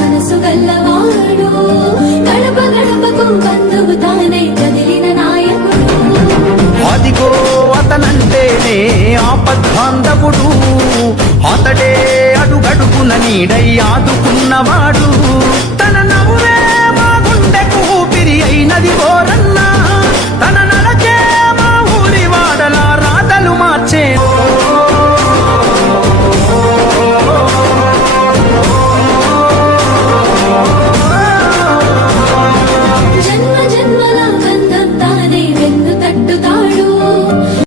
మనసు గల్లవాడు గడప గడపకు బంధువు తానై కదిలిన నాయకుడు అదిగో అతనంటేనే ఆపద్బాంధవుడు అతడే అడుగడుగున నీడై ఆదుకున్నవాడు